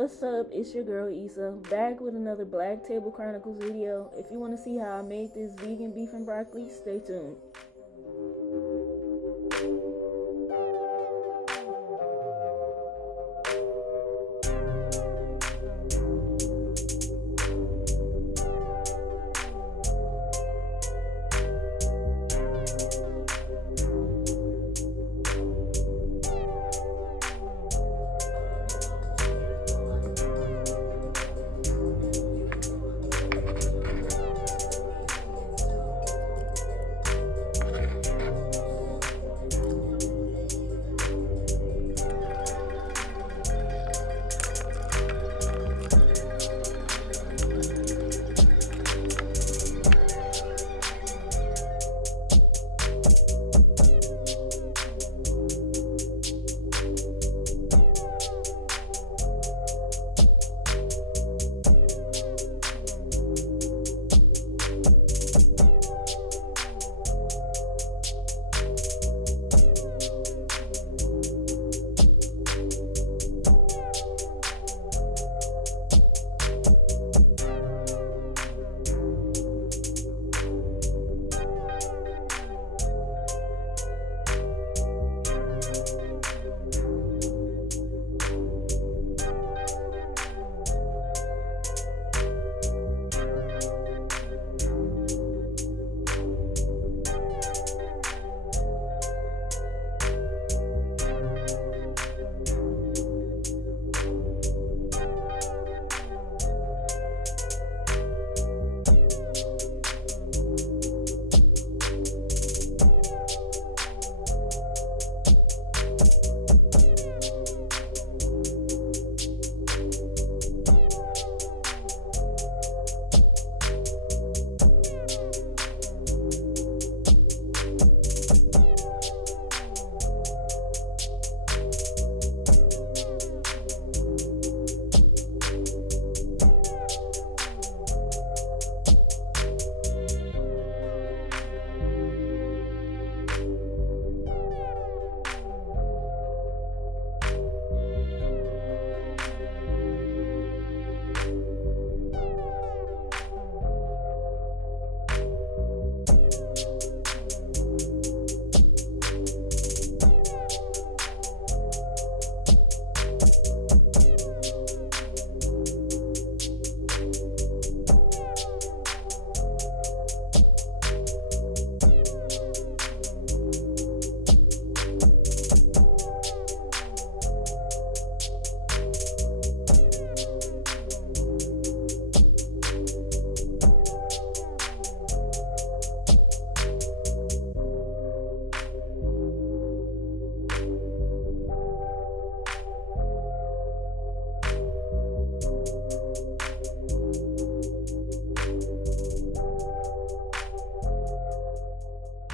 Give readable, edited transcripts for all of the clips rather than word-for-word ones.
What's up? It's your girl Issa, back with another Black Table Chronicles video. If you want to see how I made this vegan beef and broccoli, stay tuned.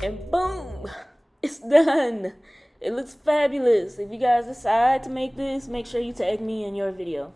And boom, it's done. It looks fabulous. If you guys decide to make this, make sure you tag me in your video.